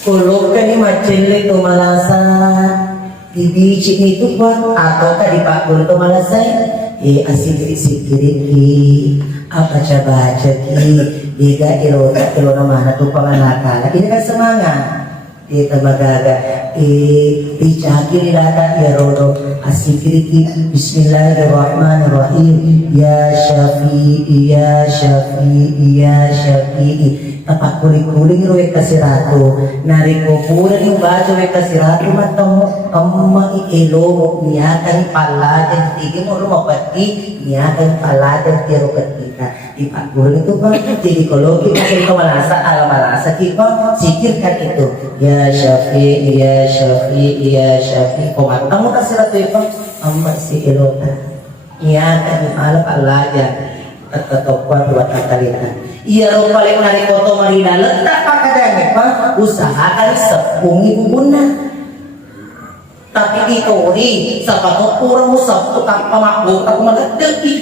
Kulog ka ni Machele tumalasan. Dibicik itu kuat atau ka di pakul tumalasay. Asik-sikiriki apa baca ki diga ilota na mana tu panganakala ini kan semangat kita magaga dicaki dilata ya rodo asikiriki bismillahirrahmanirrahim ya syafi'i ya syafi'i ya syafi'i tapak kuling-kuling ruwe kasiratu nariko pura yung baca ruwe kasiratu matamo amma ielo niyakan paladan tigil mo lumapati niyakan paladan tiro ketika tapak kuling itu kan jadi kalau kita itu malasa ala malasa kita sikirkan itu ya syafi'i ya syafi'i ya syafi'i komatamo kasiratu itu amma si elota niyakan ala paladan ketetopan buat kalian. Iya ro paling nari koto marina letak pakadanya pa usahakan sepungi bubuna tapi ikori sapato kurang usap tukang pamakbo aku magadeki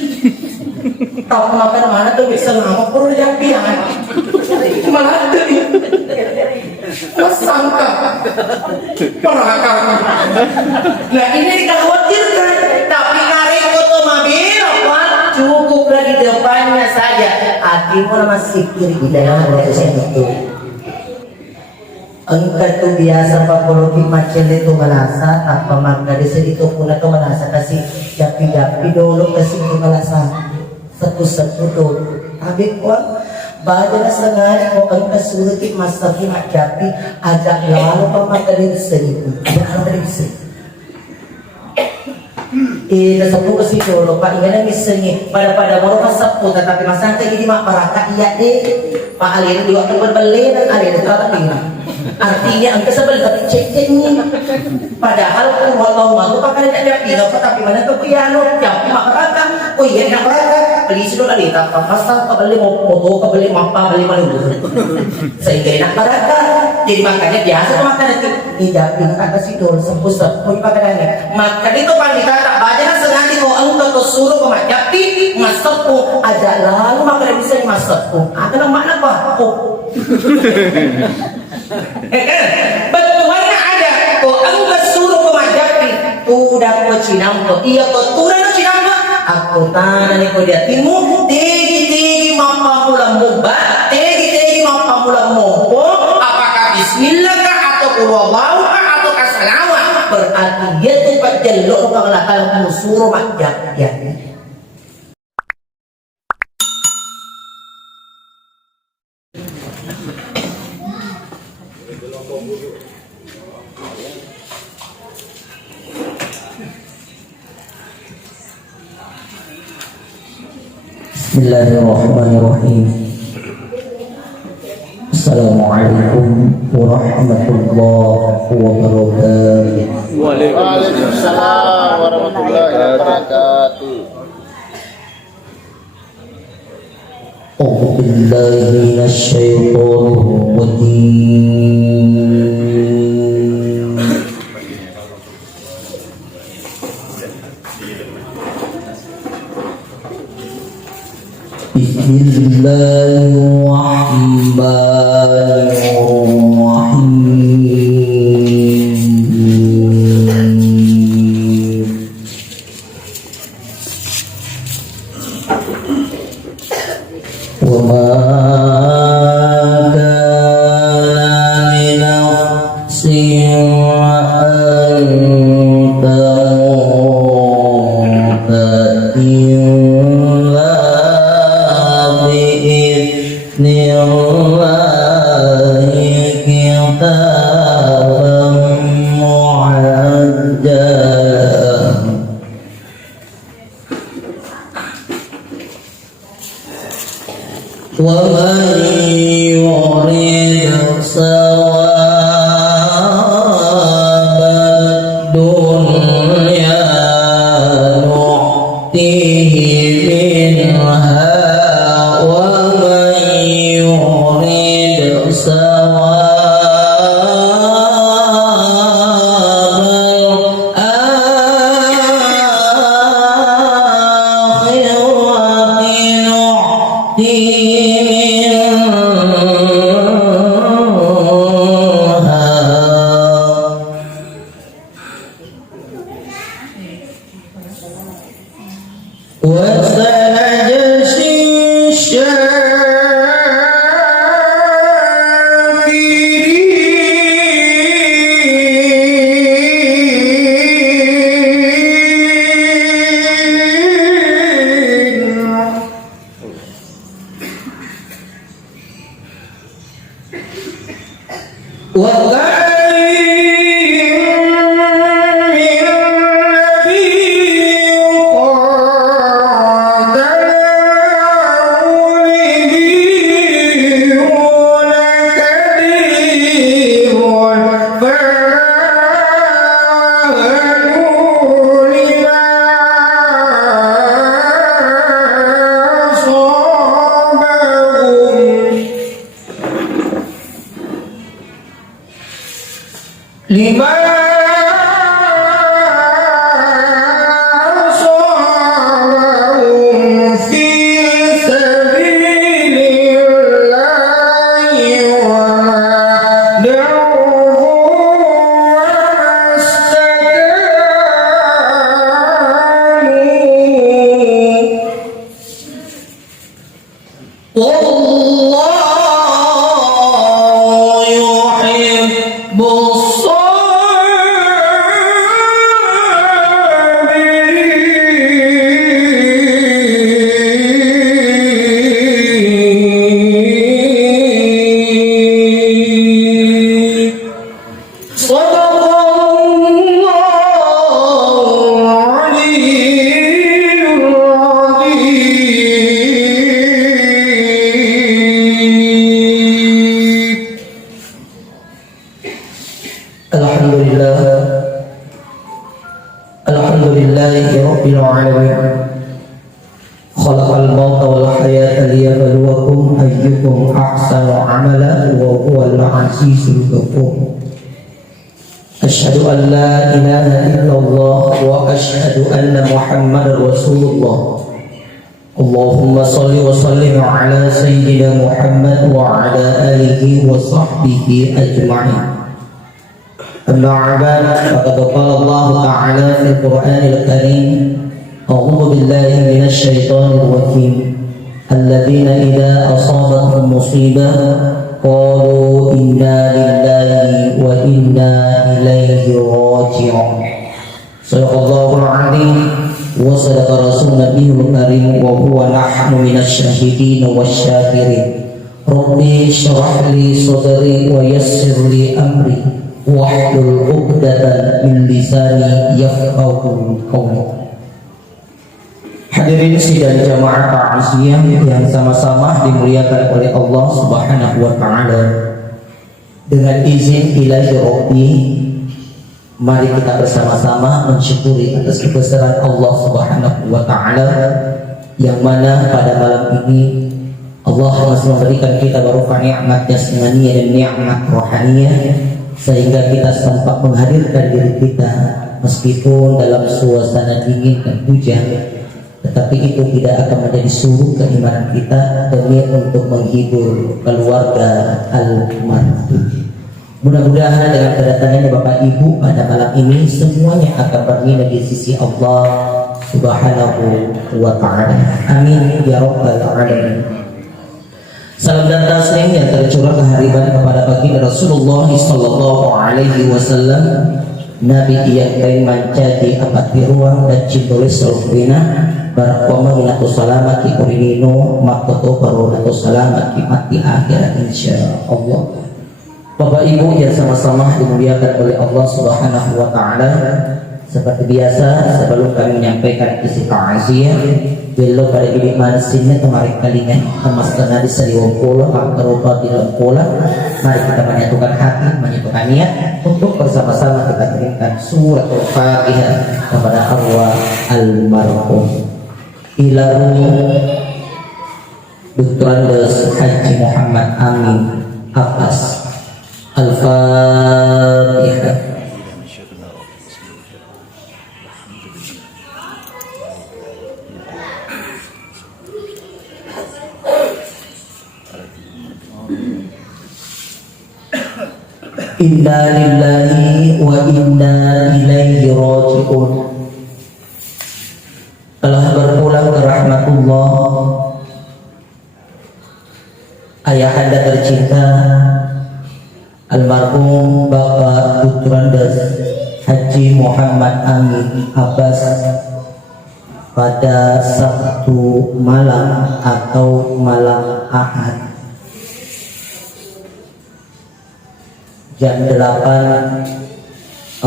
tau makan mana tuh bisa ngamuk puro jampian maladeki masangka perakam nah ini dikhawatirkan tapi nari koto mabir cukup lagi depannya saja hatimu masih kiri di dalam proses itu engkau tuh biasa papologi macam itu merasa tanpa mangga desa itu pun atau merasa kasih japi-japi dulu kasih merasa sepu-sepu tuh tapi kok badan sengaja kok engkau suruh masa kimak japi ajak lalu pamangga desa itu jangan desa nasapu kasi dolo pa ingana misalnya pada moro masapu tetapi masangka jadi mak paraka iya deh pak alin di waktu berbelian alin tetapi artinya angka sebel tapi ceknya padahal pun walau malu pakai ada pindah tapi mana tuh piano jam mak paraka oh iya nak paraka beli sudah kali tak pasal kebeli moto kebeli mapa beli malu sehingga nak paraka jadi makanya biasa makan itu tidak pindah kasih dolo sepu pakai makan itu paling tak baca sengaja kau engkau suruh kemajapi masukku aja lalu maka bisa masukku ada makna apa betulannya ada kau engkau suruh kemajapi udah kau cinampo iya kau turun cinampo aku tanya nih kau dia timu tinggi mampa pulang mubah tinggi mampa pulang mopo apakah bismillah kah atau kulawau atau kasalawat berarti dia tempat jelok kalau kamu suruh majak ya. Bismillahirrahmanirrahim. Assalamualaikum warahmatullahi wabarakatuh. Waalaikumsalam warahmatullahi wabarakatuh. A'udzu billahi minasyaitonir rajim. Bismillahirrahmanirrahim. Wa ma kana li nafsin an tamuta illa bi'idznillahi kitaban mu'ajjalan. Wa man yurid sawabad dunya nu'tihi minha wa man yurid sawabal akhirati nu'tihi Alhamdulillahi rabbil alamin. Khalaqal mauta wal hayata liyabluwakum ayyukum ahsanu amala wa huwal azizul ghafur. Asyhadu an la ilaha illallah wa asyhadu anna Muhammadar Rasulullah. Allahumma salli wa sallim ala sayyidina Muhammad wa ala alihi wa sahbihi ajma'in. Amma ba'd, faqad qala Allah Ta'ala fil Qur'anil Karim, a'udzu billahi minasy syaithanir rajim. Alladzina idza asabatuhum musibah qalu inna lillahi wa inna ilaihi raji'un. Shadaqallahul 'azim wa sadaqa rasulun nabiyul karim wa huwa nahnu minasy syahidin wasyakirin. Rabbi shrah li sadri wa yassir li amri wahlul 'uqdatam min lisani yafqahu qawli. Hadirin sidang jamaah ta'ziyah yang sama-sama dimuliakan oleh Allah Subhanahu wa taala. Dengan izin ilahi Rabbi, mari kita bersama-sama mensyukuri atas kebesaran Allah Subhanahu wa taala yang mana pada malam ini Allah masih memberikan kita barokah nikmat jasmani dan nikmat rohaniah, sehingga kita sempat menghadirkan diri kita meskipun dalam suasana dingin dan hujan, tetapi itu tidak akan menjadi suruh keimanan kita demi untuk menghibur keluarga almarhum. Mudah-mudahan dengan kedatangannya Bapak Ibu pada malam ini semuanya akan bernilai di sisi Allah Subhanahu wa taala. Amin ya rabbal alamin. Salam dan taslim yang tercurah kehariban kepada baginda Rasulullah sallallahu alaihi wasallam, Nabi yang kain menjadi abadi ruang dan cintulis sulfina barakoma minatu salamati urinino makoto baronatu salamati mati akhirat insyaallah. Bapak Ibu yang sama-sama dimuliakan oleh Allah Subhanahu wa taala, seperti biasa sebelum kami menyampaikan isi ta'ziyah beliau pada bidik mansinnya kemarin kalinya emas tanah di Sariwong Pulau Angkarupa di Lempola. Mari kita menyatukan hati, menyatukan niat untuk bersama-sama kita kirimkan surat Al-Fatihah kepada arwah almarhum Ilaru Dr. Andes Haji Muhammad Amin Abbas. Al-Fatihah. Inna lillahi wa inna ilaihi raji'un. Telah berpulang ke rahmatullah ayahanda tercinta almarhum Bapak Dr. Andes Haji Muhammad Amin Abbas pada Sabtu malam atau malam Ahad jam 8.40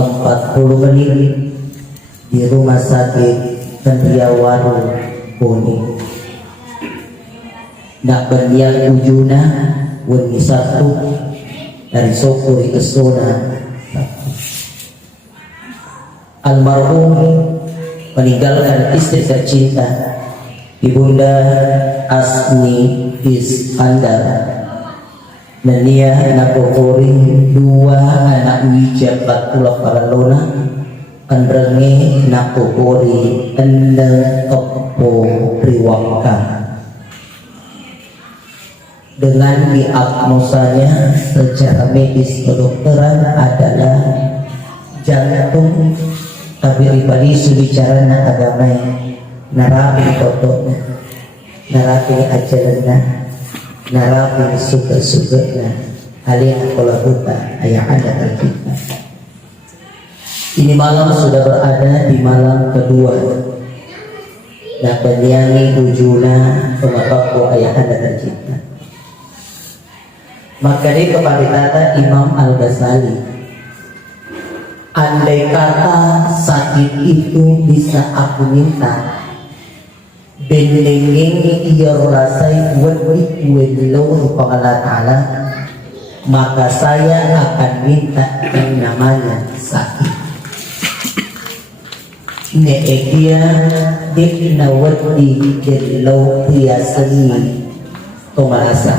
di rumah sakit Tendiawaru Boni. Nak berniat ujuna wani satu dari sokuri kesona. Almarhum meninggalkan istri tercinta Ibunda Asni Iskandar. Nania napokori dua anak wija patula paralona andrenge napokori endeng kepo priwaka. Dengan diagnosanya secara medis kedokteran adalah jantung, tapi pribadi subicara na agamai narapi totoknya, narapi ajarannya, narapi suka-sukanya, alih kolabuta ayah anda tercipta. Ini malam sudah berada di malam kedua. Nak penyanyi ujuna pemataku ayah anda tercipta. Maka di kepada Imam Al-Ghazali, andai kata sakit itu bisa aku minta, benengeng ia rasai wedi wedlo pangala ta'ala, maka saya akan minta yang namanya sakit. Neekia dikna wedi wedlo tiasani tomalasa.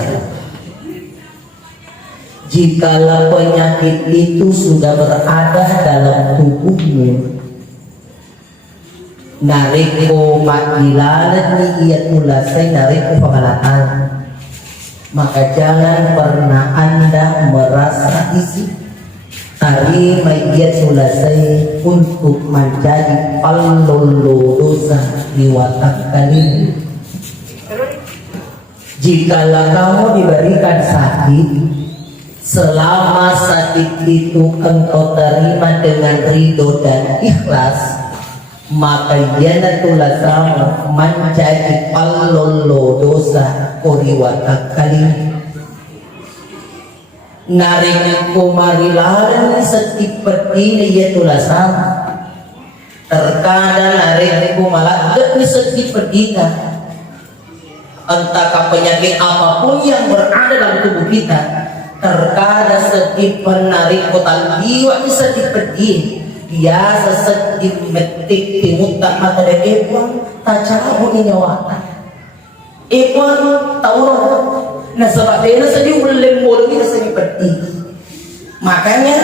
Jikalau penyakit itu sudah berada dalam tubuhmu, nariko makilalat ni ia tulasai nariko pengalatan, maka jangan pernah anda merasa isi hari mayat tulasai untuk menjadi palolo dosa di watak kalian. Jikalau kamu diberikan sakit, selama sakit itu engkau terima dengan ridho dan ikhlas, maka yana tulasama menjadi palolo dosa koriwata kali. Narik kumarilaran setipeti ya tulasama, terkadang narik kumalak ni setipeti na. Entah penyakit apapun yang berada dalam tubuh kita, terkadang setiap penarik kotal jiwa bisa dipedih biasa sedih metik timutak mata dan epon tak cabu ini nyawatan epon tahu nah sebab dia sedih ulem mulu kita sedih pedih. Makanya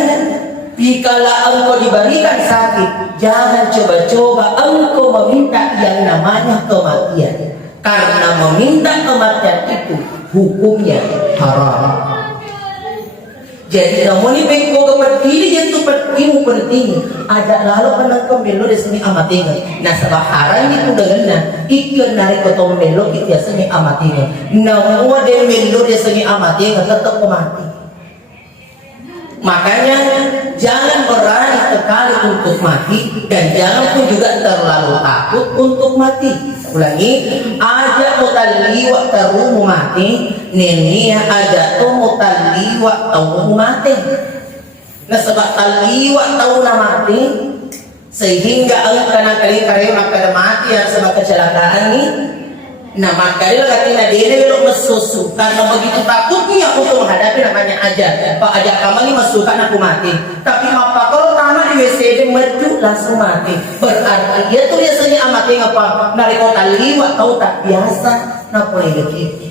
jikalau engkau diberikan sakit, jangan coba-coba engkau meminta yang namanya kematian, karena meminta kematian itu hukumnya haram. Jadi namun ini bengko kepedili yang tu pedimu penting ada lalu penangkap melo di sini amatinga. Nah sebab haram itu dengan ikan narik atau melo itu biasanya amatinga. Namun ada melo di sini amatinga tetap mati. Makanya jangan berani sekali untuk mati dan jangan pun juga terlalu takut untuk mati. Ulangi, aja mutaliwa tarumu mati, nenia aja tu mutaliwa tarumu mati. Nah sebab taliwa tahu mati, sehingga ang kanakali kare maka mati yang sebab kecelakaan ini. Nah maka dia katina dia belum mesusu karena begitu takutnya untuk menghadapi namanya aja. Pak aja kamu ini masukkan aku mati. Tapi apa kalau tamat di WC dia medu langsung mati. Berarti dia tuh biasanya amati ngapa nariko taliwa tahu tak biasa na boleh begitu.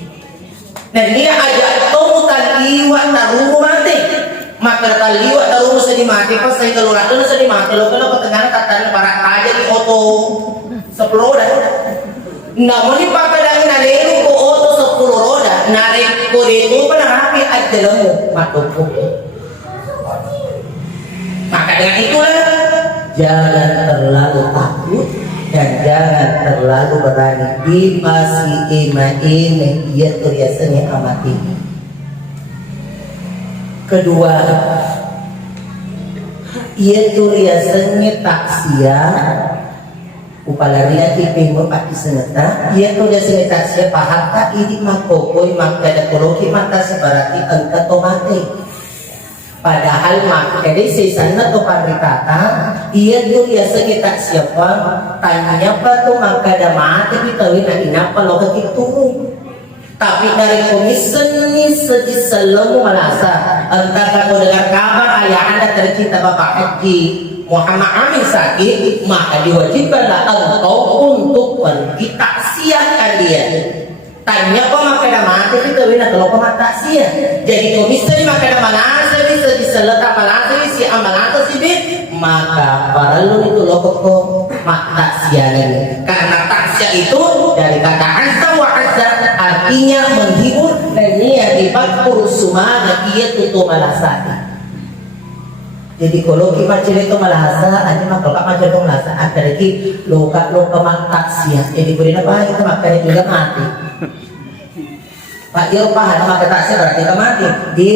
Nah dia aja tahu taliwa taruh mati. Maka taliwa taruh sedih mati pas saya keluar itu sedih mati. Lo kalau pertengahan katanya para aja di auto 10 roda. Namun ipakadangin na lero ko auto 10 roda, narik ko dito pa narapi at dalam mo matupok. Maka dengan itulah jangan terlalu takut dan jangan terlalu berani. Dipasi ima-ima ia biasanya amati. Kedua, ia biasanya taksia upalarian ipingo pati seneta ia to dia seneta siya paharta idi makokoy magkadakologi mata sa barati ang katomate Padahal maka di sana tuh paritata iya tuh biasa kita siapa tanya apa tuh maka ada mati kita wina inapa lo kekitu tapi dari komisen ini selalu merasa entah kamu dengar kabar ayah anda tercinta Bapak Haji Muhammad Amin sakit maka diwajibkanlah engkau untuk pergi taksiahkan dia. Tanya kok maka ada mati kita wina kalau kok mata sia. Jadi kau bisa maka ada mana bisa letak mana si amalata si bit maka perlu itu lo kok mata sia lagi. Karena taksia itu dari kata azza wa azza artinya menghibur dan niat dibakul sumana ia tutup malasati. Jadi kalau kita cerita malasa, ada maka kalau kita cerita malasa ada lagi loka mata sia. Jadi boleh apa kita makan juga mati. Pak Dio paham maka tak berarti kita mati di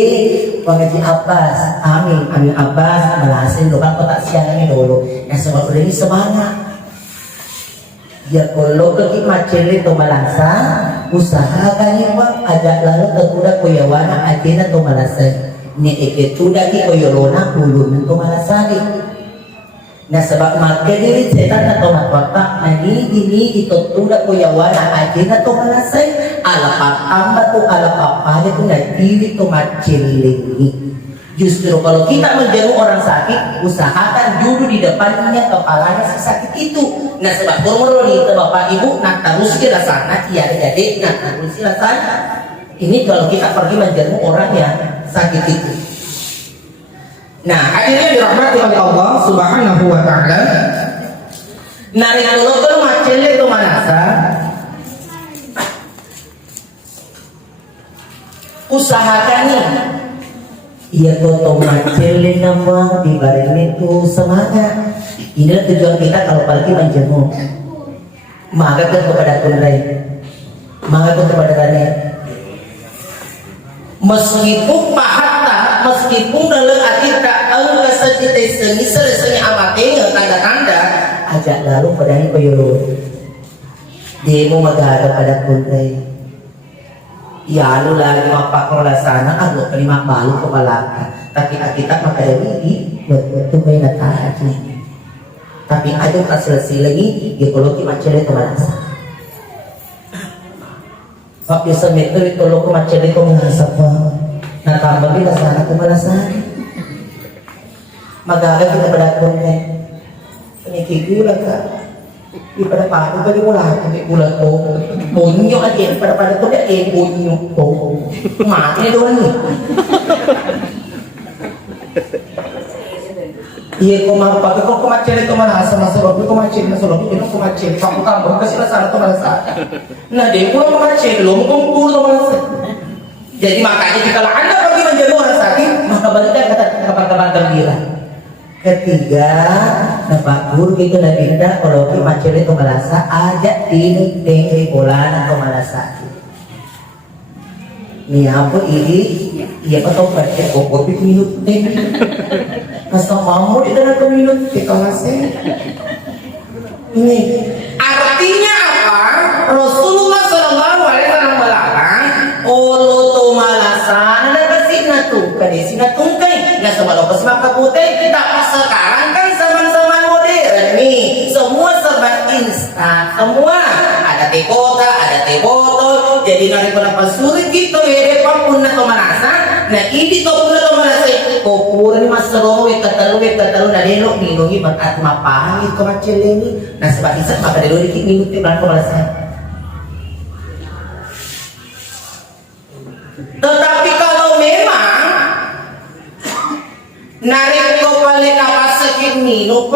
pengaji Abbas Amin Abbas malasin lupa kotak siang ini dulu yang sebab ini semangat ya kalau kita macam itu malasa usahakan yang bang ajak lalu terkuda kuyawana adina tu malasa ni eketuda ki koyolona ulun tu malasa di. Nah sebab maka diri setan atau matwata ini itu tuda kuyawana adina tu malasai alapat amba tu alapat pada tu diri tu macilingi. Justru kalau kita menjamu orang sakit usahakan duduk di depannya kepalanya si sakit itu. Nah sebab kalau itu bapak ibu nak terus ke sana iya jadi nak terus ke sana ini kalau kita pergi menjamu orang yang sakit itu. Nah, akhirnya dirahmati oleh Allah Subhanahu wa taala. Nari kalau macele itu manasa. Usahakan nih. Iya kau macele nama di bareng itu semangat. Inilah tujuan kita kalau pergi menjenguk. Maka kepada kunrai. Maka kepada kalian. Meskipun pahata, meskipun dalam hati tak tahu kesejitai seni amatnya tanda-tanda, ajak lalu pada ini koyo. Dia mau magada pada kuntai. Ya lu lagi mapak rola sana, aku kelima balu ke Malaka. Tapi kita maka dari betul main nata aja. Tapi ada selesai lagi, ya kalau kita cari ke mana? Pak bisa meter itu lo kemacet itu menghasap nah tambah kita sana kemalasan magaga kita pada konten penyikik lah kak di pada padu bagi ulah kami ulah ko bunyo aja pada tuh dia bunyo ko mati doang nih iya kau mau pakai kau kemacet itu mana asal masuk kau kemacet itu kemacet kamu tambah kasih sana tuh malasa nah dia pulang kemacet lo mau kumpul malasa jadi makanya jika anda pergi menjadi orang sakit maka berikan kata kabar gembira ketiga nampak guru itu lagi dah kalau kemacet itu malasa ajak tidur di bulan atau malasa ini apa ini iya atau pakai kopi minum teh masa mau di dalam minum kita masih ini artinya apa Rasulullah Shallallahu Alaihi Wasallam melarang olo to malasan ada kasih tuh kadesi natungkai nggak sama lo kesmak kaputih tapi sekarang kan zaman-zaman modern nih semua serba instan semua ada teh kota ada teh botol jadi nari kenapa sulit gitu ya depan pun atau merasa nah ini tuh pun atau merasa kopuran mas serowe katalu na delo minungi berkat mapahan itu macam ini nah sebab itu maka delo dikit minuti berapa merasa tetapi kalau memang narik ko paling apa sakit minum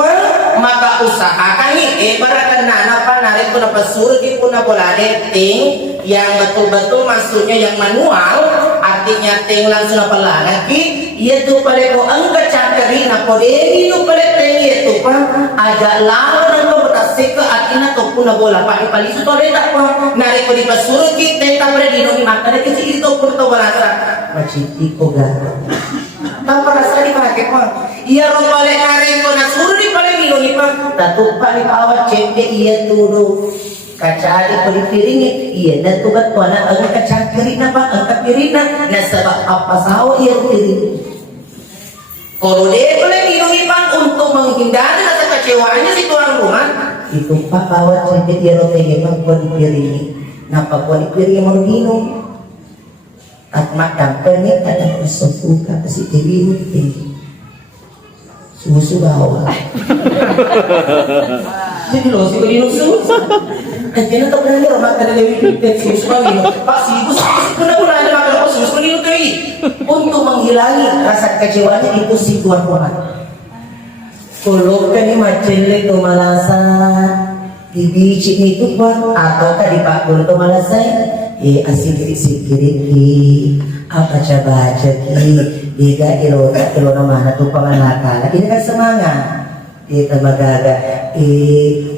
maka usahakan nih ibaratkan apa narik ko na pasurgi ko na bola ting yang betul-betul maksudnya yang manual artinya ting langsung apa lagi ia tu pada ko angka cakari na ko deni no pada ting itu pa agak lama dan ko betasik ke artinya to pun na bola pa ipali su to tak pa narik ko di pasurgi ting ta pada dino ni maka kasi itu pun to balasa maciti ko ga tanpa rasa dipakai pa ia ro pale narik ko na suru di pale dino ni pa tatu pa ni awat cende ia turu kacari ko dipiringi iya na tubat ko na ang kacakiri na ba ang kapirina na sabab apa sao iya piring Kalau dia boleh minum Ipang untuk menghindari rasa kecewaannya si tuan rumah, itu Pak kawat sedikit dia rotenya Pak buat dipiringi. Napa buat dipiringi mau minum? Atmak dampelnya ada kesuka kasih dewi tinggi. Susu bawah. jadi loh si minum susu. Jangan tak berani rumah kada dewi tinggi susu minum. Pak sibuk kenapa ada makan susu minum tuh ini? Untuk menghilangi rasa kecewanya itu si tuan rumah. Kalau kan ini macele tu malasa di biji itu Pak ataukah di Pak Guru tu malasa asik sikiri apa coba ki diga ilona mana tu panganakala ini kan semangat magaga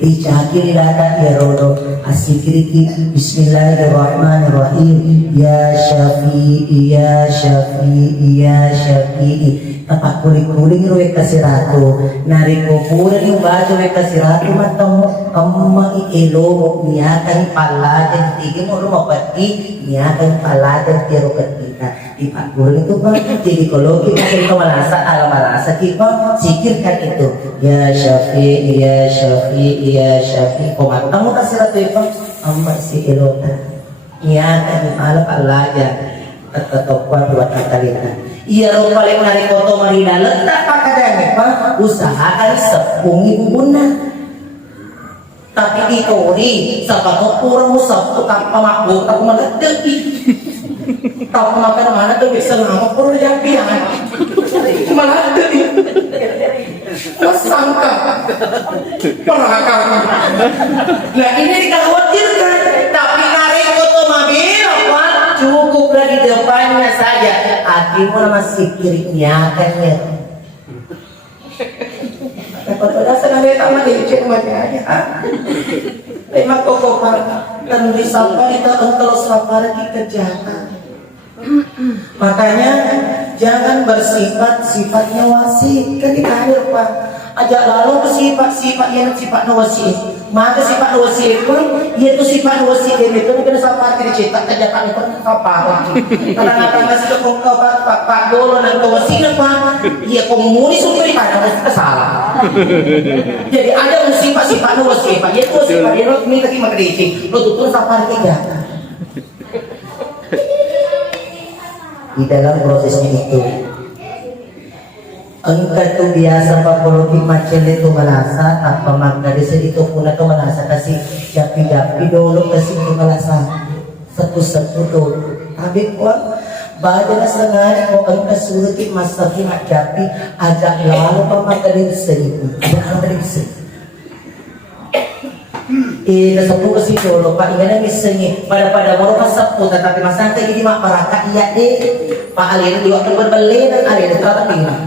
dicaki data ya rodo asikiri bismillahirrahmanirrahim ya syafi'i ya syafi'i ya syafi'i tapak kuling-kuling ruwe kasiratu nariko pura yung bajo we kasiratu matamo amma ilo niyakan paladan tigim mo lumapati niyakan paladan tiro ketika ipak kuling itu Pak jadi kalau kita malasa ala malasa kita sikirkan itu ya syafi'i ya syafi'i ya syafi'i komatamo kasiratu itu amma si ilota niyakan ala paladan ketetopan buat katalita. Iya ro paling narik foto marina letak pakadanya Pak usahakan sepungi bubuna tapi di tori siapa kurang usap tukang pemakbuk tak maladeg tak makan mana tuh bisa ngapa perlu yang pian maladeg sangka perakam nah ini dikhawatirkan tapi narik foto mobil Pak cukuplah di depannya saja hatimu masih kiriknya kan ya pada sengaja tamat dicek makanya memang kok dan disapa kita engkau sapar kita jangan makanya jangan bersifat sifatnya wasit kan ditanya Pak ajak lalu sifat yang sifat wasit maka sifat wasit pun yaitu sifat wasit itu kena sapar kita cetak aja kami pun apa karena apa masih ke Pak Dolo dan wasit Pak ya komunis supaya pada salah jadi ada sifat wasit Pak yaitu sifat dia minta kita kritik lo tuh sapar kita di dalam prosesnya itu engkau tu biasa papologi macam itu malasa apa maka desa itu pun atau malasa kasih japi dulu kasih itu malasa satu tu tapi kuat badan sengaja kau engkau suruh masakin japi ajak lalu pamaka desa itu ajak desa nasapu kasi dolo Pak ingana misalnya pada mau masapu tetapi masangka ini mak paraka iya Pak alin di waktu berbeli dan alin terata tinggal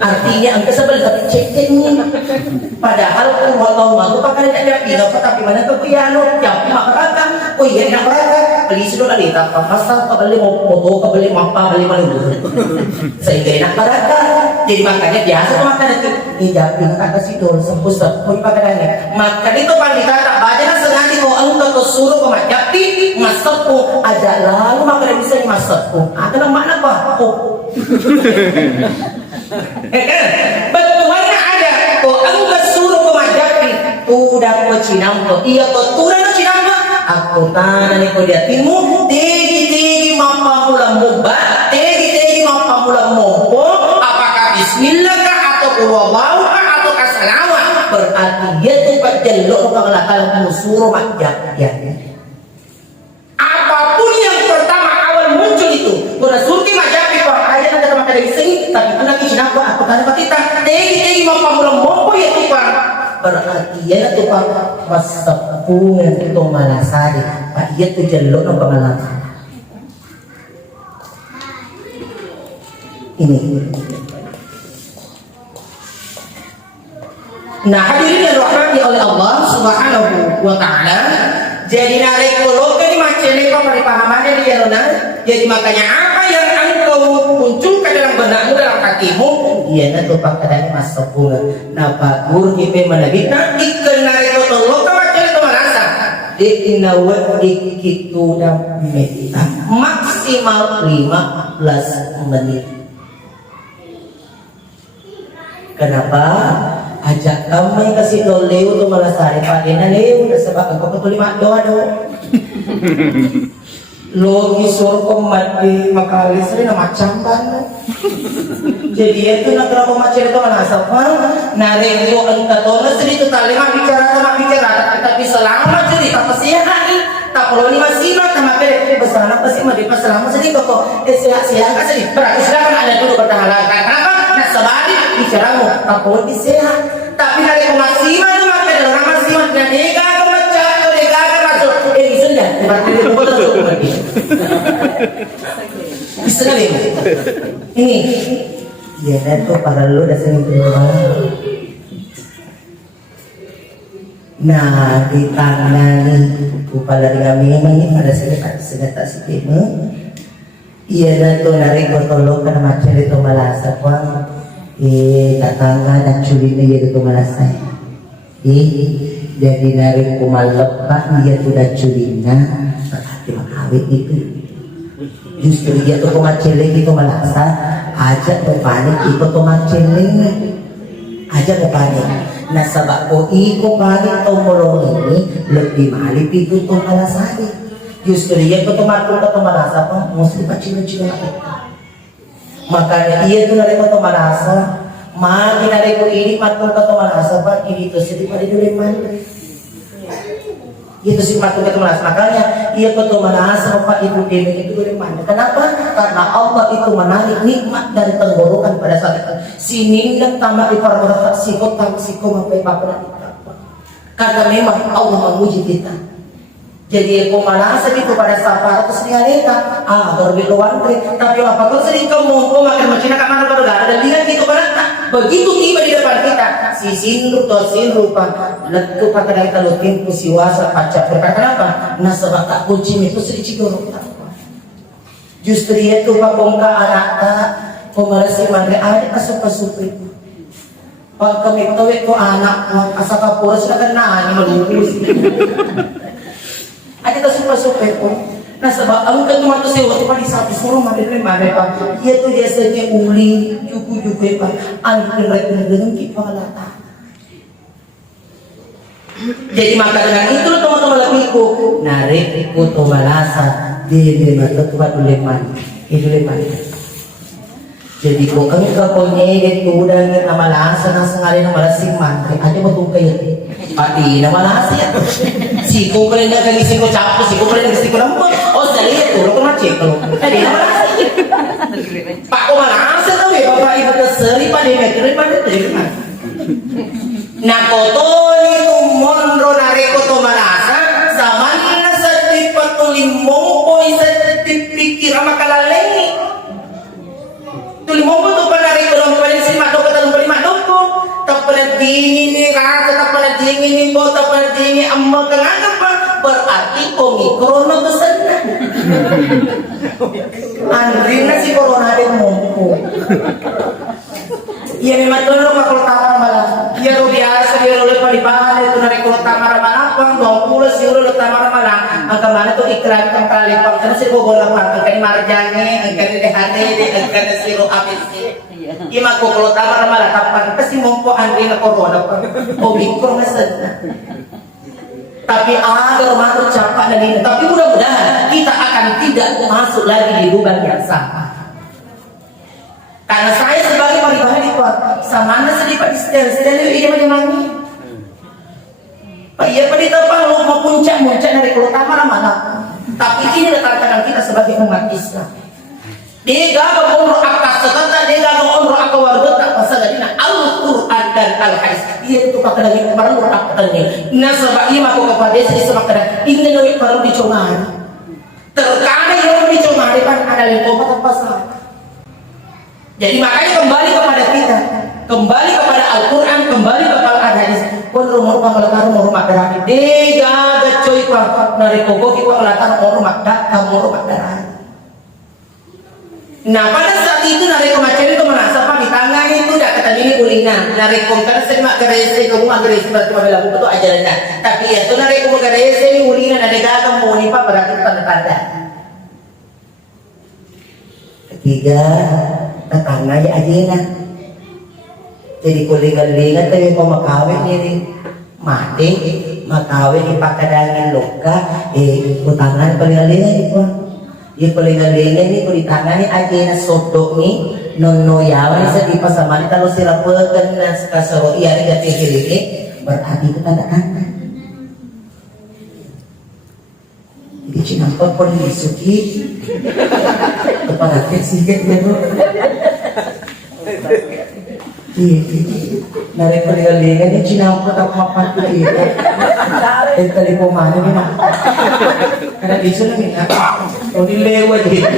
artinya angka sebel tapi ceknya padahal kan walau malu pakai ada pindah tapi mana tuh piano jam mak paraka oh iya nak paraka beli sudah ada tak pasal kebeli mau foto kebeli apa beli malu sehingga nak paraka jadi makanya biasa makan itu di japin kata situ sepuh pakaiannya maka itu pandita tak baca sengaja kau angkat ke suruh pemajapi masakku aja lalu maka bisa masakku ada mana apa betuannya ada kau angkat suruh pemajapi udah kau cinampo iya kau turun cinampo aku tanah ni kau dia timu tegi mapa mula mubah tegi mapa mula mopo apakah bismillah kah atau kulwallahu atau kasalawat berarti dia tuh jalur pengelakal musuh majak ya apapun yang pertama awal muncul itu berasulti majak itu aja nanti sama dari sini tapi anak kisah aku kan kita tegi mau pamulang mompo ya tuh Pak berarti ya tuh Pak masapungan itu malasari Pak dia tuh jalur pengelakal ini. Nah hadirin yang dirahmati oleh Allah Subhanahu wa Ta'ala, jadi narik kolok ini macam apa pemahamannya dia nona. Jadi makanya apa yang engkau munculkan dalam benakmu dalam hatimu, ia nanti pakadanya masuk pula. Nah Pak Guru kita menabita ikan narik kolok macam itu merasa di inawat ikitu dan medita maksimal 15 menit. Kenapa? Ajak kami kasih doleu tu malasari pagi na leu na sebab ang pagkatulima doa. Logi surko mati makalis rin na macam kan. Jadi itu nak kenapa macam itu manasap nari itu ang katona sedih tu talima bicara tapi selama jadi tak pasihan tak perlu ni masih nak makan besar pasti mati pas selama sedih kok sehat kan sedih berarti silakan ada dulu bertahan kenapa nak sabari bicaramu tak perlu sehat tapi nari pemasihan tu makan dalam masihan dan dega kemacam dega masuk sudah berarti dia buat terus bisa kali ini ya itu para lu dah sering berjuang. Nah di tangan kepala kami ini pada senjata sikit iya dah tu narik botol karena macam itu malasa kuang tatangga dan curi ni itu malasa jadi narik kumalap pak dia tu dah curi na berarti makawit itu justru dia tu kumacilin itu malasa ajak berpanik ikut kumacilin ajak berpanik nah sabak ko iko panik tomolong ini lebih malip itu tu malasari justru dia tu tumatul ke malasa pun mesti pacilin-cilin makanya ia tu narik ke malasa makin narik ko ini matul ke malasa pak ini tu sedih pada duleman itu si patuh itu malas makanya ia betul merasa Pak Ibu Dewi itu dari mana? Kenapa? Karena Allah itu menarik nikmat dari tenggorokan pada saat itu. Sini dan tambah di para orang sikot tambah sikot sampai bapak karena memang Allah menguji kita. Jadi aku merasa itu pada saat itu sering ada berbeda wantri. Tapi apa kau sering kamu makan macam mana kalau gak ada lihat gitu pada begitu tiba di depan kita si sinru pak letu pakai kalau tempo si wasa pacak berkata apa nah sebab tak kunci itu sedikit dorong justru itu pak bongka anak tak pemerasi mandre ada asup itu pak kami tahu itu anak asal kapura sudah kena melurus ada asup itu nah sebab ang ketemu tu saya waktu pagi satu suruh mana pak ia tu biasanya uli juku pak angin dengan kita lata jadi maka dengan itu teman-teman lebihku narik ikut tu balasa di mata tu batu leman itu leman jadi kau engkau punya itu udah nama lasa nang sengaja nama lasing mantri ada betul kayak pati nama lasa ya si kau pernah kali si kau capus si kau pernah si kau nampak oh saya itu lo kena cek lo tadi nama lasa pak kau lasa tu ya bapak ibu keseri pada metro pada terima nah koto itu mondro nareko to malasa zaman sedih patulimong po sedih sama kalaleng tulimong po to panareko lang paling si madoko talong paling madoko tapos dingin rasa tapos dingin po tapos dingin amma kanganap pa berarti omikron na besan na andrin na si corona din mo iya memang tulong kalau tamar malam iya lo biasa dia lo palipahan itu narik kalau tamar malam pang 20 sih lo tamar malam angka mana tuh iklan tang kali pang karena si bobola pang angka marjane angka di hati angka si lo abis iya mah kalau tamar malam kapan pasti mompo andri na corona pang omikron na sana tapi agar masuk capak dan ini tapi mudah-mudahan kita akan tidak masuk lagi di lubang yang sama karena saya sebagai paribahan itu sama anda sedih pak sedih ini bagaimana pak iya pada tepang lo mau puncak dari kalau tamar mana tapi ini adalah tantangan kita sebagai umat Islam dia gak mau akas sekata dia gak mau akas warga tak pasal dari Al-Quran dan Al-Hadis dia itu pakai lagi kemarin akatnya nah sebab ia aku kepada saya sebab kena ini lebih perlu dicomari terkadang yang dicomari kan ada yang obat apa salah. Jadi makanya kembali kepada kita, kembali kepada Al-Quran, kembali kepada Al-Hadis. Pun rumah pangalatar rumah darah dega gacoy pak nari koko kita pangalatar rumah dak kamu rumah darah. Nah pada saat itu nari kemacam itu merasa pak di tangan itu dak kata ini kulina nari komputer saya mak kerese kamu mak kerese berarti mak bilang betul ajarannya. Tapi ya tu nari kamu kerese ini kulina nari dak kamu ini pak berarti tanda-tanda. Ketiga tetangga ya ajena Jadi kulingan-lingan tayo ko makawin ni mati, makawin ipakadangin loka, utangan palingalingan ito. Yung palingalingan ni kulitangan ni agi na soto ni nonoyawan sa di pasaman talo sila pagkan na kasaro iyari gati hiliki berarti itu tanda-tanda. Jadi cinampot pun disuki kepada sikit ya bro. Iya, dari palingalingan ni cinampot ang mapan kita. Eh tali po mana ni na. Karena isu lang ni na. O dilewat gitu.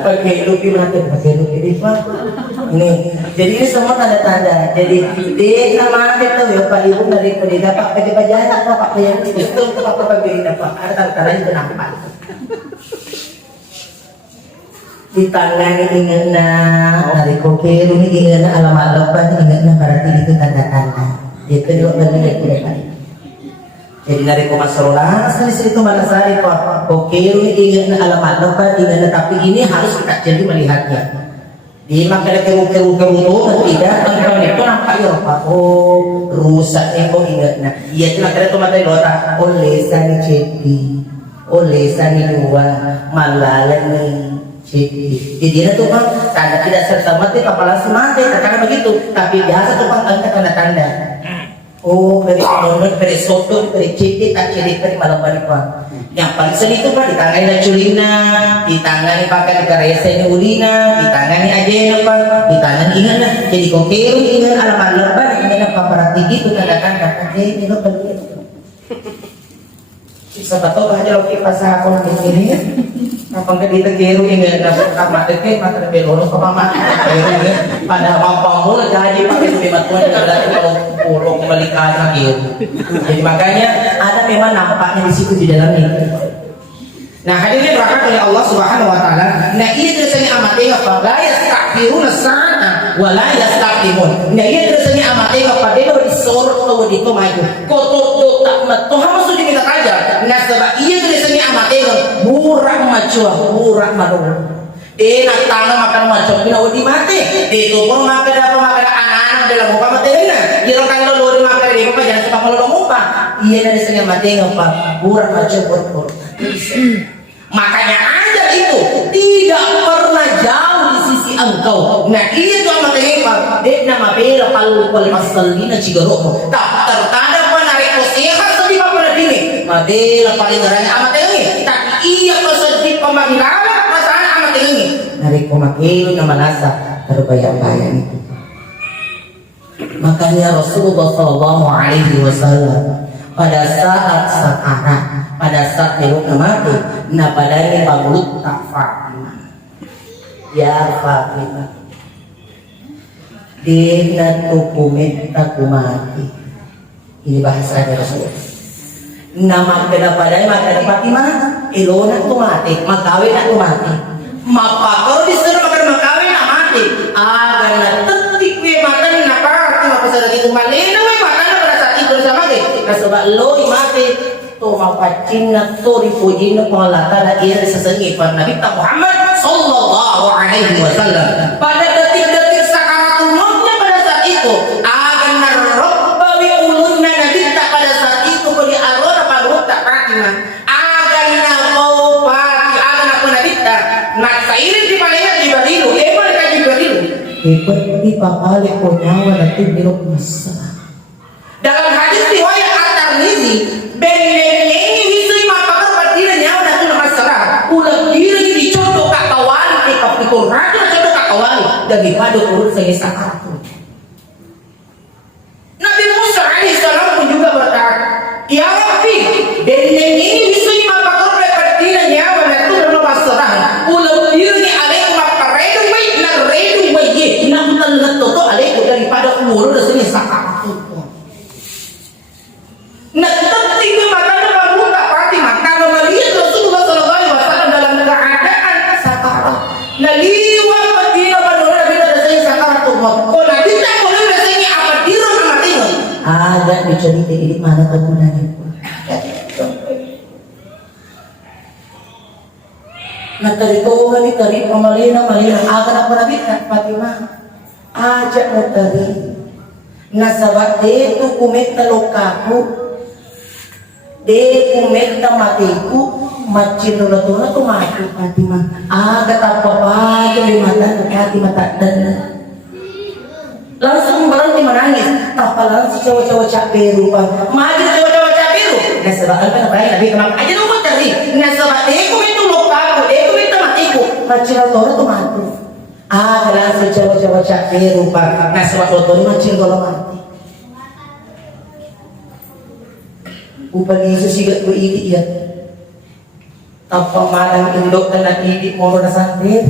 Pakai lupi natin, pakai lupi di pak. Ini, jadi ini semua tanda-tanda. Jadi di nama kita ya Pak Ibu dari pendidikan Pak PT Pajaran Pak yang itu Pak pembeli Pak. Ada tanda-tanda itu nampak. Di tangan ingat na dari koker ini ingat na alamat lepas ingat na berarti itu tanda-tanda. Itu juga benar tidak Pak. Jadi dari Komasarola sekali itu mana saya Pak koker ini ingat na alamat lepas ingat na tapi ini harus kita jadi melihatnya. Di makanya keru-keru tidak kalau itu nampak ya Pak. Oh rusaknya kok ingat na. Iya itu makanya itu mata lota oleh sani cepi oleh sani dua malalani. Jadi itu Pak tanda tidak serta mati kepala mati karena begitu tapi biasa tuh Pak tanda-tanda oh dari menurut dari soto dari citi tak ciri dari malam balik Pak yang paling seni itu Pak ditangani culina ditangani pakai karesanya ulina ditangani aja Pak ditangani ingat lah jadi kokeru ingat alamat lebar ingat apa perhati gitu tanda-tanda aja ini lo balik siapa tahu aja lo kipas aku ini kapag kadita kero yung kamata kayo, mata beloro ka pa pada mampa mo jadi pakai sulimat mo dati kalau puro kembalikan na kero. Jadi makanya ada memang nampaknya di situ di dalam ini. Nah hadirin dirahmati oleh Allah Subhanahu Wa Taala. Nah ini biasanya amatnya apa? La yastakbiruna sa'a wa la yastakbimun. Nah ini biasanya amatnya apa? Dia udah disorot atau ditomaiku. Kotor tak matuh harus diminta aja. Nah sebab iya biasanya amatnya murah macua, murah malu. Dia nak tangan makan macam pina udah mati. Dia tu pun makan apa makan anak-anak dalam muka mati na. Dia kalau lo makan dia apa jangan suka kalau muka. Iya dari biasanya amatnya apa? Murah macam kotor. Makanya aja itu tidak pernah jauh di sisi engkau. Nah itu amat hebat. Dia nama bela kalau masalina cigarok. Tak tertanda menarik sehat sedih pada dini. Madela paling garanya amat ini. Tapi iya kesedih pemanggilan perasaan amat ini. Narik pemakaian nama nasa terbayang-bayang itu. Makanya Rasulullah SAW pada saat sakarat, pada saat belum mati, nah padanya bangun tak Fatimah, ya Fatimah, dina tukumit tak mati. Ini bahasa dari Rasulullah. Nama kena padanya maka Fatimah, ilona tu mati, makawin aku mati, mapakor disuruh makan makawin nak mati, agar nak tetik we makan nak parti maka sudah gitu malena we makan pada saat itu sama ke. Sebab lo mati tu mapacin na tu dipuji na pengalatan na iya sesengit pada Nabi Muhammad Sallallahu Alaihi Wasallam pada detik-detik sakaratul mautnya pada saat itu akan narobbawi ulunna Nabi tak pada saat itu bagi arwah pada tak Fatimah akan nabau pati akan apa Nabi tak nak sairin di palingnya Jibrilu mereka Jibrilu di pakali ko nyawa nanti minum masalah dalam hadis riwayat At-Tirmizi benengnya ini bisa mapakar berdiri nyawa nanti masalah ulang diri dicontoh kak kawan dikapikul raja contoh kak kawan daripada urut saya sakaratul Nabi Musa alaihissalam pun juga berkata ya Rabbi benengnya ini bisa mapakar berdiri nyawa nanti masalah ulang diri alaikum maparedu baik na redu baik na menletot alaikum daripada urut saya sakaratul nah ketika makanya bangun tak Fatimah kalau melihat Rasulullah SAW dalam keadaan sakarat nah liwat Madinah Madinah Nabi ada saya sakarat tuh kalau Nabi tak boleh rasanya apa dirah sama tinggal ada dicerita di mana kegunanya Natarito ni tari pamalina akan apa nabi Fatimah ajak mo tari nasabat de tu kumekta lokaku de kumekta matiku macin dolatuna tu mati Fatimah agak apa apa di mata Fatimah tak dan langsung berhenti menangis tapalan si cowok-cowok capek rupa maju cowok-cowok capek ru nasabat apa nabi kenapa aja nomor tari nasabat de kumekta lokaku macam orang tu mati. Kalau sejauh-jauh capek rupa naswa otori macam kalau mati. Upani susigat ko idi ya. Tapang manang indok dan idi mo na sandir.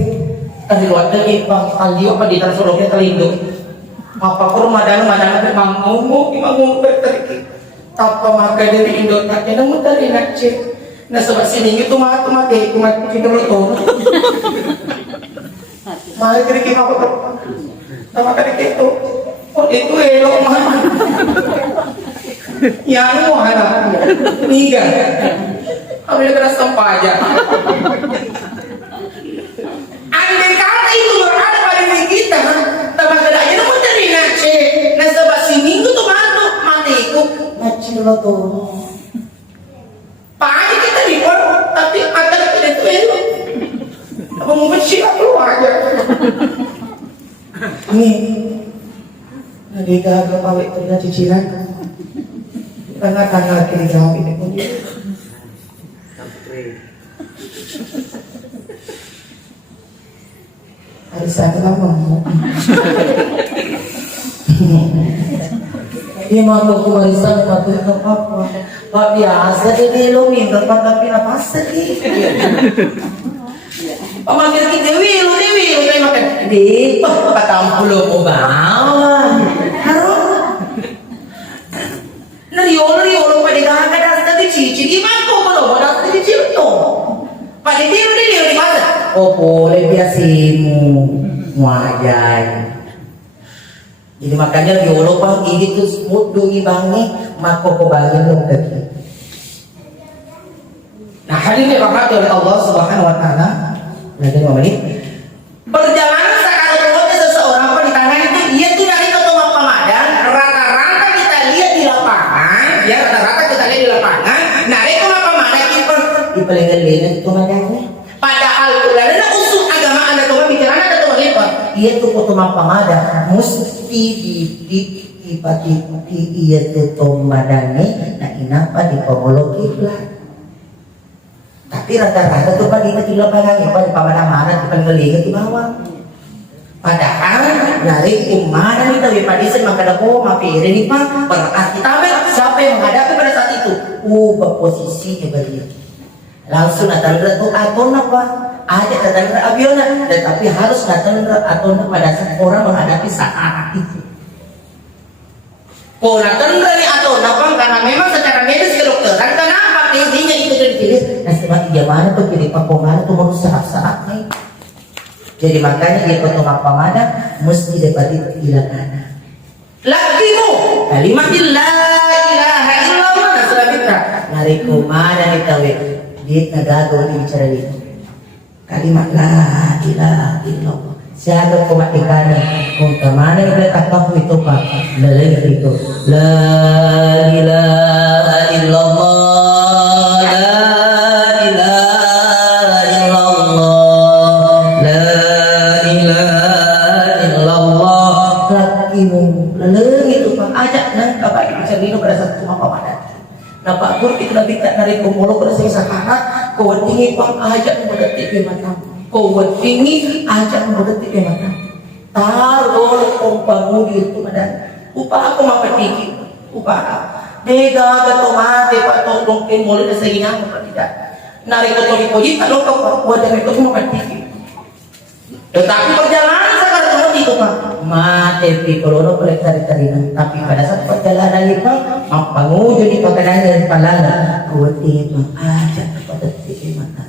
Kaliwat na ipang aliyo pa di tansulok na kalindok. Mapapuro madano mangungo berteriki. Tapang maga dari indok na kinang mutari na cek. Nasa siningi tumatay kinuluto. Mahal kiri kita apa? Sama kali itu. Oh itu elok mahal. Yang mau halal. Niga. Ambil keras tempat aja. Andai kata itu berada pada diri kita, tambah kada aja namun cari nace. Nasa siningi matiku. Macam Pagi kita ribut, tapi akan tidak tahu. Apa mungkin siap keluar aja. Ini, nanti gak pawai terlihat cicilan. Tengah-tengah kiri jauh ini pun. Hari saya lama. Dia mau kumarisan patu ke apa? Pak biasa jadi lo minta tapi apa sih? Pamanggil kita dewi kayak makan di patang puluh mau bawa. Harus. Nariolo pada gak ada di cici gimana kok kalau ada di cici itu? Pada dia di mana? Oh boleh biasimu wajah. Jadi makanya diolo pang ini tuh smooth doi bangi mako ko bangi lo kaki. Nah hari ini rahmat oleh Allah Subhanahu Wa Taala. Nanti menit. Perjalanan sekarang seseorang di tangan itu dia tuh dari ketemu Pamadan. Rata-rata kita lihat di lapangan, ya rata-rata kita lihat di lapangan. Nah itu Pamadan di paling itu madanya. Padahal ulama usul agama ada tuh bicara ada tuh apa? Iya tuh ketemu Pamadan mesti dipati iya tuh madane. Nah inapa di pemolo kiblat. Tapi rata-rata tuh pada di lapangan ya pada mana di paling di bawah. Padahal dari mana nih tahu pada isen maka ada mampir ini pak berarti tahu siapa yang menghadapi pada saat itu posisi coba dia langsung datang tuh atau apa ada datang aviona tetapi harus datang atau pada saat orang menghadapi saat itu. Kau datang dari atau apa karena memang secara medis kedokteran kenapa intinya itu ditulis. Nah sebab mana tuh pilih pakomana tuh mau saat nih. Jadi makanya dia ketemu pamada mesti dapat dilakukan. Lakimu kalimat la ilaha illallah sudah kita nariku mana ditawe dia nagago di bicara itu. Kalimat la ilaha illallah. Siapa pematikan kung kemana kita takap itu pak lalai itu la ilaha illallah la ilaha illallah la ilaha illallah lakimu lalai itu pak ajak nang kapai macam ini pada satu apa pada nampak pun itu lebih tak narik kumolo pada saya sakarat kau tinggi pak ajak mendetik macam kau tinggi ajak mendetik macam taruh kompangu itu ada upah aku mau petiki upah dega gato mate pak tolong boleh sehingga apa tidak narik kotori koji tak lokal buat dari itu mau petiki tetapi perjalanan sekarang semua itu pak mate pikolono boleh cari tapi pada saat perjalanan itu mampangu jadi pakaian dari palanga kau tinggi ajak mendetik macam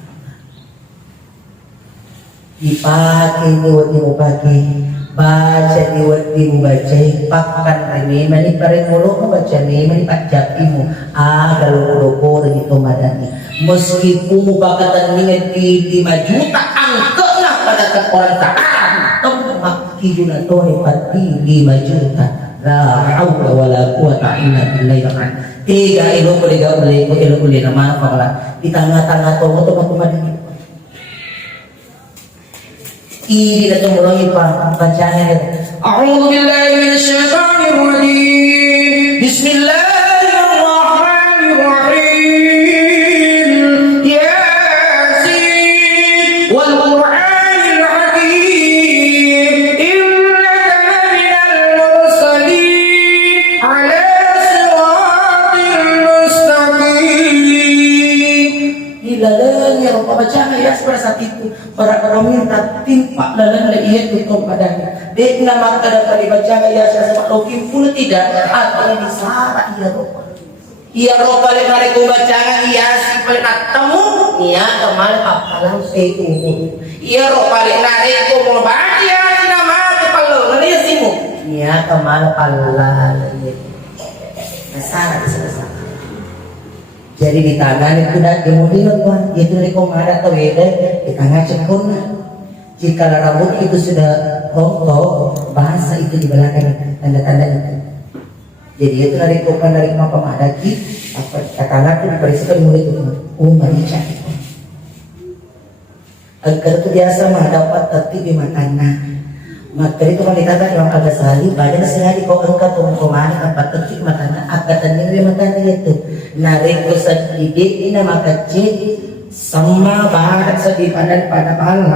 dipakai nih waktu mau pakai baca diwati baca pakkan rene mani pare mulo baca ne mani pajapimu kalau ko itu madani meskipun mubakatan ninget di 5 juta angka lah pada orang taat temaki juna tone pati 5 juta la haula wala quwata illa billah tiga ilo boleh nama apa di tengah-tengah to madani ini dah mulai bacanya. A'udzu billahi minasyaitonir rajim. Bismillahirrahmanirrahim. Yasin wal Qur'anil hakim. Innaka laminal mursalin ala siratil mustaqim. Ilalanya rupa bacaan ya pada saat itu para minta timpa lalan ia tutup badannya dia nama kada kali bacaan ya sama lokim pun tidak atau ini sarah ia rupa le mari ko bacaan ya si paling ketemu ia kemal apalan itu ia rupa le nare ko mo baca ya si nama kepalo lalu ya simu ia kemal palan sarah selesai. Jadi di tangan itu dah dimulai tuan itu rekomenda atau beda di tangan cekuna. Jika rambut itu sudah rontok bahasa itu di belakang tanda-tanda itu. Jadi itu dari kopan dari kemapa madaki apa katakan itu diperisikan mulut itu marica. Agar itu biasa mah dapat tertib di makanan. Maka itu kan dikatakan yang agak sehari badan sehari kau angkat turun kemana tempat tertib makanan angkatan yang makanan itu. Narik sedikit ini nama kecil sama bahan sedih pada palang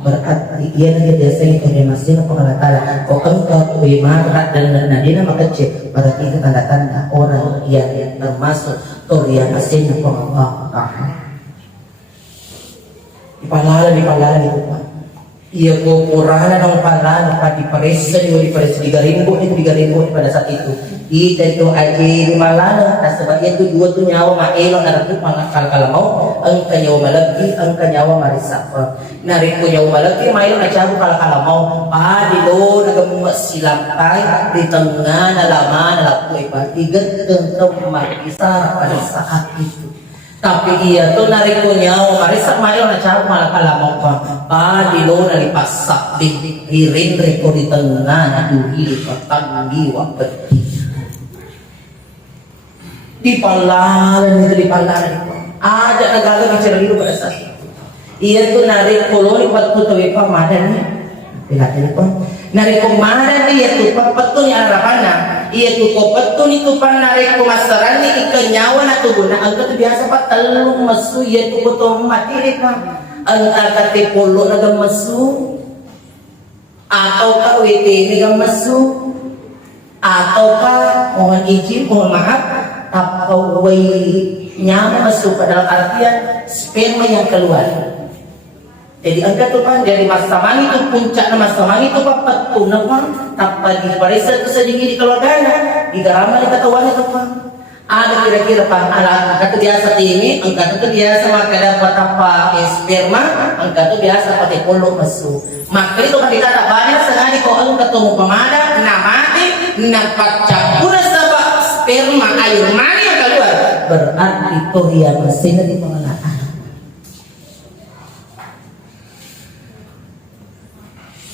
berarti ia nanti biasanya konfirmasi pengalatara kau engkau wimarat dan nadina nama kecil berarti itu tanda-tanda orang yang termasuk torian asin pengalat di palalan itu Pak. Iya ko purana ng pala na di paresa di garimbo pada saat itu. Itu aja di malana nasabay itu dua tu nyawa maelo na ratu kalkalamau ang kanyawa malagi ang kanyawa marisapa. Nari ko nyawa malagi maelo na siya kalkalamau pa di do nagamusilampay di tengah na laman na lapu iba tiga tentang marisa pada saat itu. Tapi iya tuh narik nyawa marisak mayo na siya malakalamang pa di lo na lipasak di hirin reko di tengah na duhi patanggi wakati di palalan itu ada negara bicara dulu pada saat itu iya tuh narik koloni patu tawi pamadan pilih pun narik pamadan iya tuh patu ni arahana iya tuh kopetun itu pan narik pemasaran ni ikan nyawa na tubuh na ang kata biasa pa talong masu iya tuh betul mati deh kan ang kata polo na masu atau ka witi ni masu atau ka mohon izin mohon maaf atau nyawa masuk dalam artian sperma yang keluar. Jadi angka tu pan dari masaman itu puncak masaman itu papat tu nama tanpa di parisa tu sedikit di keluarga di garama di ketahuan itu pan ada kira-kira pan alat angka tu biasa ini angka tu biasa maka dapat apa sperma angka tu biasa pakai polo masuk maka itu kan kita banyak sekali kau angka tu pemada namati nampak campur sebab sperma air mani yang keluar berarti itu yang mesin di pengelolaan.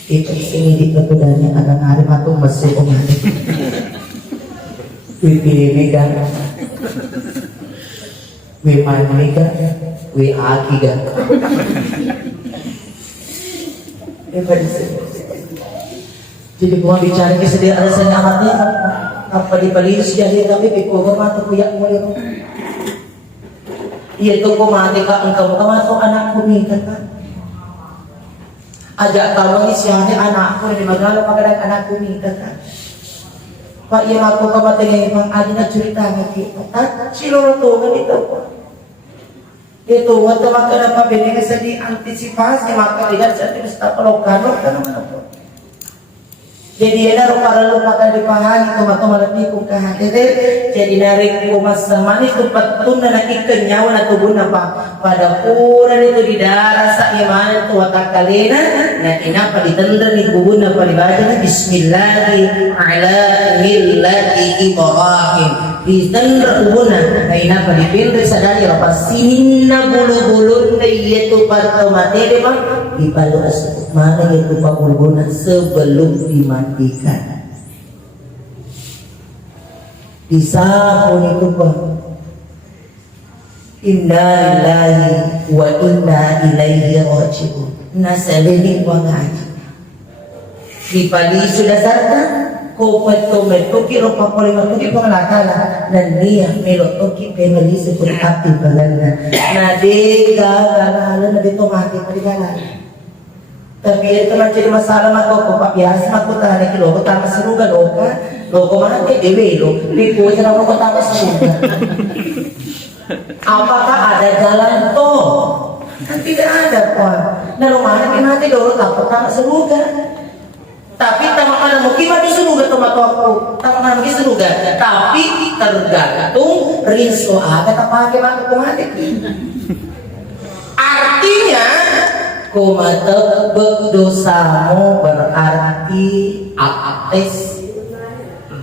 Itu sini di ketudannya kadang hari matung masih omani wipini kan wimani kan wiaki kan jadi bukan bicara kesedihan ada saya hati apa dibalik jadi tapi pikir mata kuyak mulai iya itu kau mati kak engkau masuk anakku nih kan ajak tahu ni siapa anakku di mana pagkalang anakku ni kan Pak iya aku kamatay pang adi na cerita ngiti at silo to ganito itu waktu makan apa bini kasi antisipasi maka lihat saya tidak stop lokal kan apa Jadi ada para lupa kan dipahami toma-toma lebih ku kahadere. Jadi narik ku masa manis tu patun na ikan nyawa na tubuh napa pada kurang itu di darah saiman tu watakalena na inapa ditender di kubun napa dibaca na Bismillahi ala millati Ibrahim ditender kubun na inapa dipilih sadari apa sinna bulu-bulu na itu pada materi bang dipalu asuk mana itu pabulguna sebelum dimatikan. Disapun itu Pak. Inna lillahi wa inna ilaihi raji'un. Nasalini wa ngaji. Dipali sudah sarta komet-komet toki ropa kolema toki pangalakala dan dia melok toki pemeli sepun api balana. Nadega galala nadito mati padigala. Tapi itu macam masalah mako pak biasa mako tanya kilo kota seruga loko mana ke dewe lo lipu cerah kota seruga. Apakah ada jalan tol? Kan tidak ada pak. Nah mana ke mati dulu tak kota seruga. Tapi tamak mungkin mati seruga tomat aku. Tamak mungkin seruga. Tapi tergantung rinso ada tak pakai mati. Artinya kumata berdosamu berarti aktes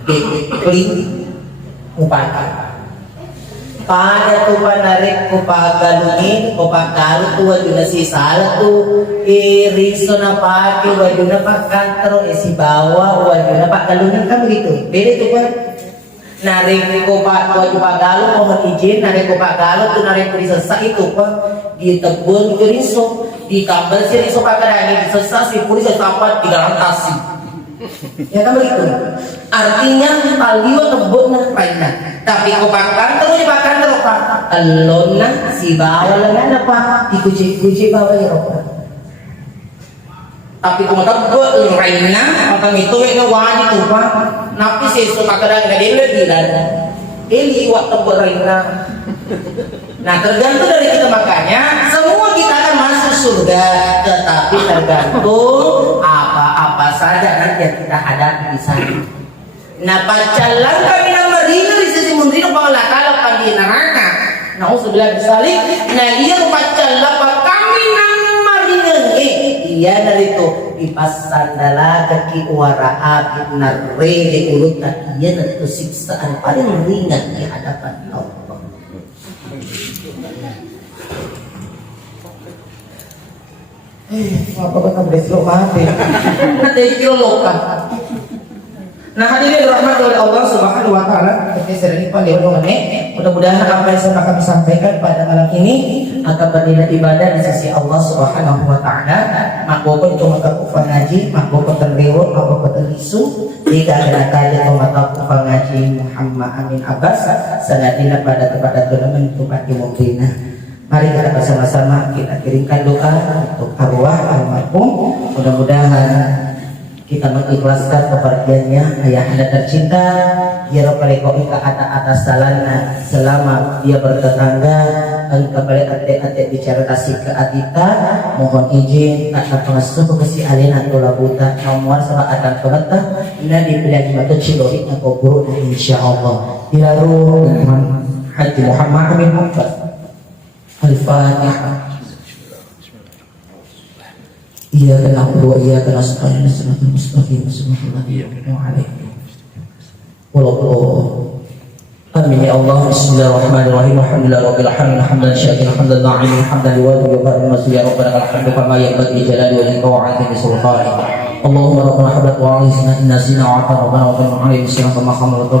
dekling upaka pada tu panarik kupagalungin kupagalu tu waduna si salah tu iriso na pake waduna pakantro isi bawa waduna pagalungin kan begitu beda tu kan narik ko pak wajib pagalo mohon izin narik ko pagalo tu narik ko disesa itu pak ditebun ke riso ditambal si riso pagkarani disesa si puri sesapat digarantasi ya kan begitu artinya aliwa tebun na paina tapi ko pakan terus dipakan terus pak alona si bawa lengan apa dikuci bawa ya pak tapi kumata gue lainnya maka itu yang wajib tuh pak napi sesu kadang kadang dia bilang ini waktu berlainnya nah tergantung dari kita makanya semua kita akan masuk surga tetapi tergantung apa saja nanti yang kita hadapi di sana nah pacalan kami nama rina di sisi mundino pengelakala pandi neraka nah usubillah bisalik nah dia pacalan kami nama rina iya dari itu dipasandala kaki wara api narre di urutan iya dari itu siksaan paling ringan di hadapan Allah. Apa kata besok mati? Nanti kilo lokal. Nah hadirin rahmat oleh Allah Subhanahu Wa Taala, kita sering paling mudah-mudahan apa yang sudah kami sampaikan pada malam ini akan bernilai ibadah di sisi Allah Subhanahu Wa Taala. Makbukun cuma kekufan ngaji, makbukun terlewat, makbukun terisu. Jika ada kaya mata kufan ngaji Muhammad Amin Abbas, sangatnya pada tempat turnamen tempat dimungkinah. Mari kita bersama-sama kita kirimkan doa untuk arwah almarhum. Mudah-mudahan kita mengikhlaskan kepergiannya ayahanda tercinta ya Rabbal alamin ke atas salana selama dia bertetangga kembali adik-adik bicara kasih ke adita mohon izin akan pengasuh kesi alena tola buta nomor sama akan pengetah ina dipilih mata cilori atau guru insyaallah dilaru dengan Haji Muhammad Amin Abbas Al-Fatihah. Iyyaka na'budu wa iyyaka nasta'in ihdinas siratal mustaqim siratal ladzina an'amta 'alaihim amin ya Allah. Bismillahirrahmanirrahim. Alhamdulillahirabbil alamin hamdan syakiran hamdan na'iman hamdan liwajhi wa barik masih ya rabbana lakal hamdu kama yanbaghi li jalali wajhika wa 'azimi sultanik. Allahumma rabbana hablat wa 'alaina inna sina wa rabbana wa qina 'alaina sirran kama hamalna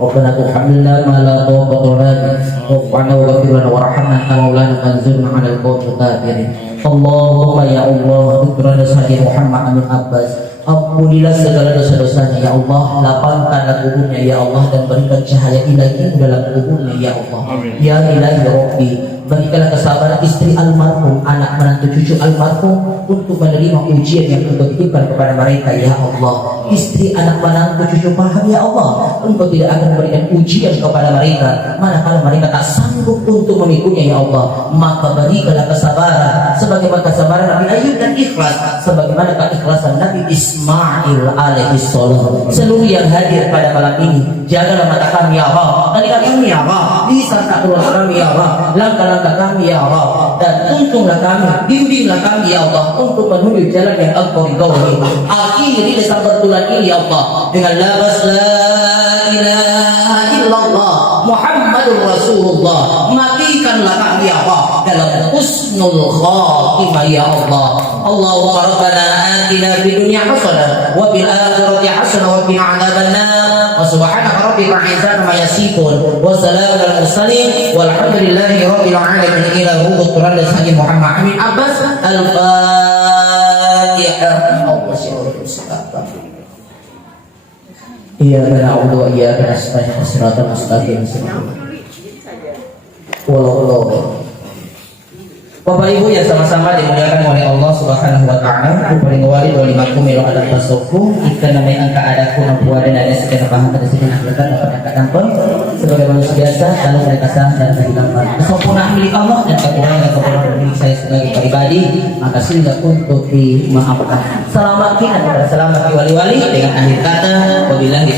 rabbana tuhamilna ma la taqata lana wa'fana wa ghfir lana warhamna kama maulana fanzurna 'alal qawmil kafirin. Allahumma ya Allah ikrana Sayyid Muhammad Amin Abbas, ampunilah segala dosa-dosanya ya Allah, lapangkan kuburnya ya Allah dan berikan cahaya ilahi dalam kuburnya ya Allah. Amin. Ya ilahi Rabbi berikanlah kesabaran istri almarhum, anak menantu cucu almarhum untuk menerima ujian yang Engkau titipkan kepada mereka ya Allah. Istri anak menantu cucu paham ya Allah, Engkau tidak akan memberikan ujian kepada mereka manakala mereka tak sanggup untuk memikulnya ya Allah. Maka berikanlah kesabaran sebagaimana kesabaran Nabi Ayub dan ikhlas sebagaimana keikhlasan Nabi Ismail alaihissalam. Seluruh yang hadir pada malam ini, jagalah mata kami ya Allah, telinga kami ya Allah, lisan tak keluar kami ya Allah, langkah-langkah kami ya Allah, dan tuntunlah kami, bimbinglah kami ya Allah untuk menuju jalan yang Engkau ridhoi. Akhiri lisan bertulan ini ya Allah dengan lafaz la ilaha illallah Muhammadur Rasulullah. Matikanlah kami ya Allah dalam husnul khatimah ya Allah. Allahumma rabbana atina fid dunya hasanah wa fil akhirati hasanah wa qina adzabannar. Wa subhanaka rabbika 'amma yasifun wa salamun alal mursalin walhamdulillahi rabbil alamin. Ila hubburan sayyid Muhammad Amin Abbas Al-Fatihah. Allah syukur sekali. Iyyaka na'budu wa iyyaka nasta'in ihdinas mustaqim. Wallahu. Bapak Ibu yang sama-sama dimuliakan oleh Allah Subhanahu wa taala, paling wali wali makum ilo ada tasawuf, ikan namanya angka ada kuna puada dan sekian paham pada sekian akhlak dan kata sebagai manusia biasa kalau mereka sah dan kehilangan kesempurnaan milik Allah dan kekurangan milik saya sebagai pribadi, maka sehingga untuk dimaafkan. Selamat kita selamat wali-wali dengan akhir kata wabillahi